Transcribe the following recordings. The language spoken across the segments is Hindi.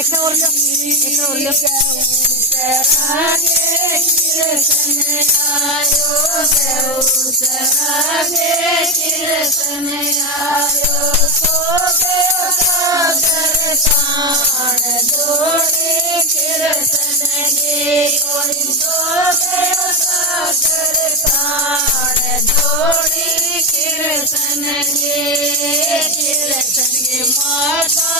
एक और लो, एक और लो। कृष्ण आयो देवसरागे कृष्ण आयो सो गयो सागर प्राण जोड़ी कृष्ण गे कोई सो गयो सागर प्राण जोड़ी कृष्ण गे कृष्ण गे माता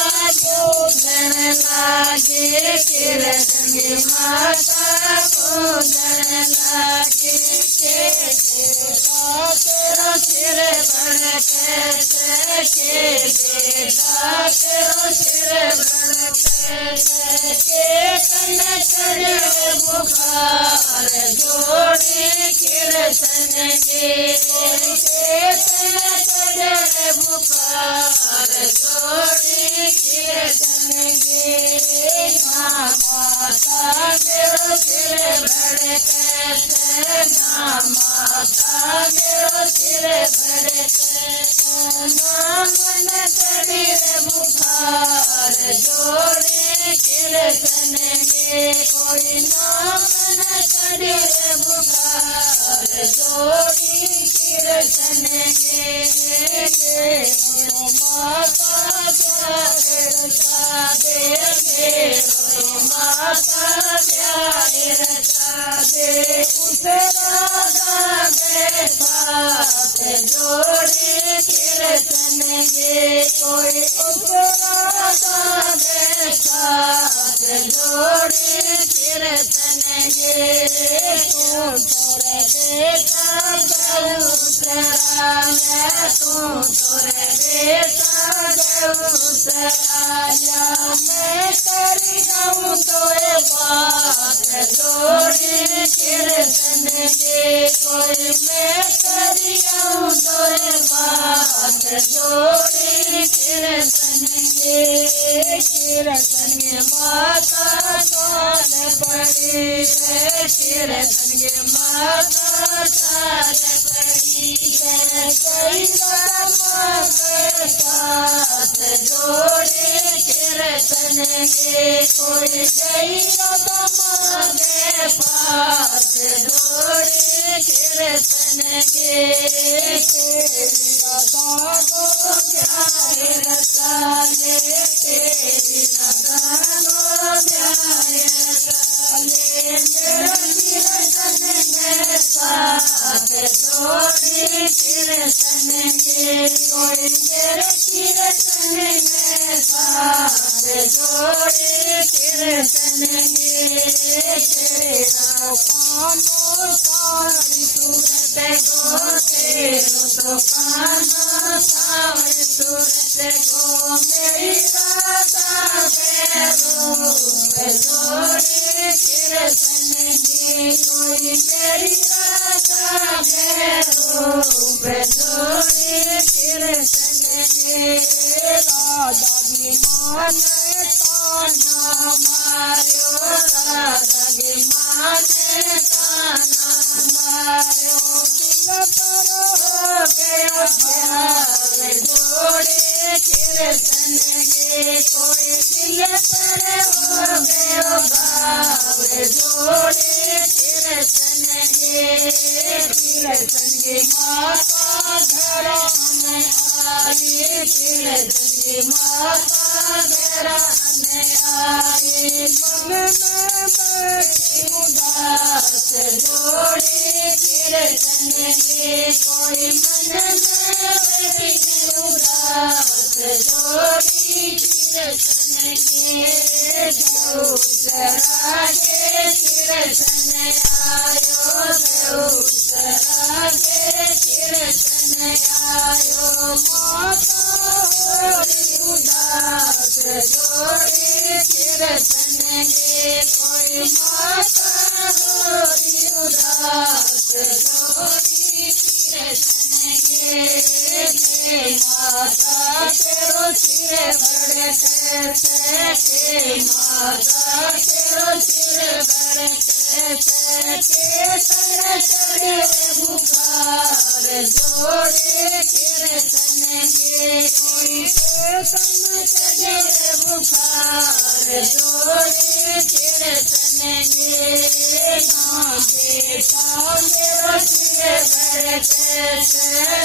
पूजन लागे कृष्ण गे माता पूजन लागे के बेटा तेरा सिर बड़ कैसे के बेटा तेरा सिर बड़ कैसे के कन चढ़े बुखार जोड़ी कृष्ण गे के कन चढ़े बुखार जोड़ी कृष्ण गे माता मेरो सिर बड़ कैसे माता मेरो सिर बड़ कैसे मन चढ़ी बुखार जोड़ी कृष्ण गे कोई नाम न चढ़ी बुखार जोड़ी कृष्ण गे माता दे माता दे उस राधा के साथ जोड़ी कृष्ण गे कोई उस राधा के साथ जोड़ी कृष्ण गे तोरे बेटा देवसराया तोरे बेटा देवसराया मैं करी जाऊँ तोरे बात जोड़ी कृष्ण गे कोई मैं करी जाऊँ तोरे बात जोड़ी कृष्ण गे कृष्ण गे माता चाल पड़ी कृष्ण गे माता चाल पड़ी गई के साथ जोड़ी कृष्ण गे कोई गई के पास जोड़ी कृष्ण गे राधा को प्यारे रसाले तेरी राधा को प्यारे रसाले मेरा कृष्ण के साथ जोड़ी कृष्ण गे कोई मेरे कृष्ण के साथ जोड़ी कृष्ण गे तेरा कानो सारी सूरत गो तेरो तो कानो सारी सूरत गो मेरी राधा के रूप जोड़ी कृष्ण गे कोई मेरी राधा के रूप जोड़ी कृष्ण गे राधा की मान ताना मार्यो राधा की मान ताना मार्यो दिल पर हो गयो प्यार जोड़ी कृष्ण गे कोई दिल पर हो गयो भाव जोड़ी कृष्ण गे कृष्ण गे माता धरा में आई कृष्ण गे माता धरा में आई मन में बैठी उदास जोड़ी कृष्ण गे कोई मन में बैठी उदास जोड़ी कृष्ण गे देवसरागे कृष्ण आयो देवसरागे कृष्ण आयो माता होरी उदास जोड़ी कृष्ण गे कोई माता होरी उदास जोड़ी कृष्ण गे माता तेरो सिर बड़ कैसे माता तेरो सिर बड़ कैसे चढ़े बुखार जोड़ी कृष्ण गे कोई तन चढ़े बुखार जोड़ी कीर्तन गे ना बेटा मेरो सिर भड़के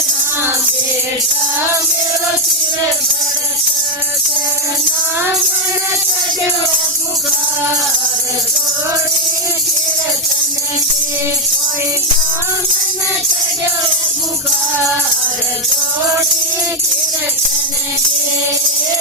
ना बेटा मेरो सिर भड़के ना मन चढ़ो बुखार जोड़ी कीर्तन गे कोई ना मन चढ़ो बुखार जोड़ी कीर्तन गे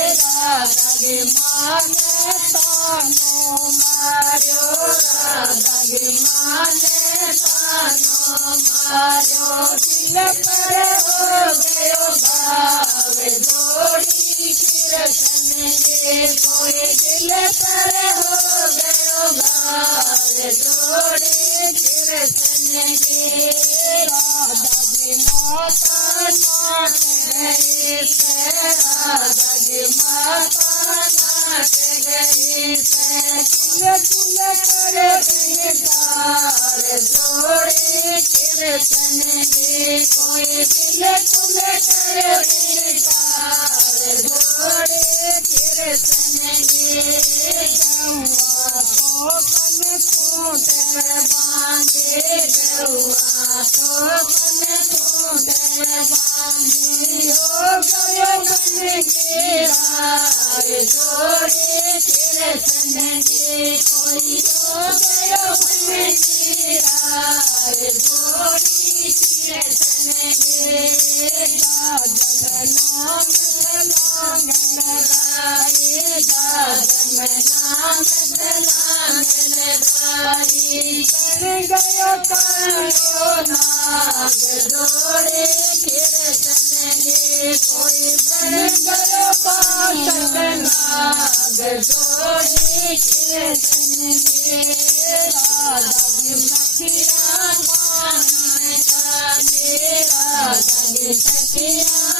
राधा गे माने तानो मार्यो राधा गे माने तानो मार्यो दिल पर हो गयो भाव जोड़ी कीर्तन गे कोई दिल पर हो गयो भाव जोड़ी कीर्तन गे राधा गे माता नाट गई से राधा गे माता नाट गई से तुल कर गार जोड़ी कीर्तन गे कोई दिल तुल कर गार जोड़ी कीर्तन गे गौआ तो कन खूंट में बांधे गौआ तो कन खूंट में बांधे हो गयो बन गिरा जोड़ी कीर्तन गे कोई हो गयो बन गिरा जोड़ी कीर्तन गे दादन नाम सलाम लगाए दादन नाम सलाम लगाए कर गयो कायो नाग जोड़े कीर्तन गे कोई बन गयो पाठक नाग जोड़े कीर्तन गे राधा गे सखिया पानी में जाने राधा गे सखिया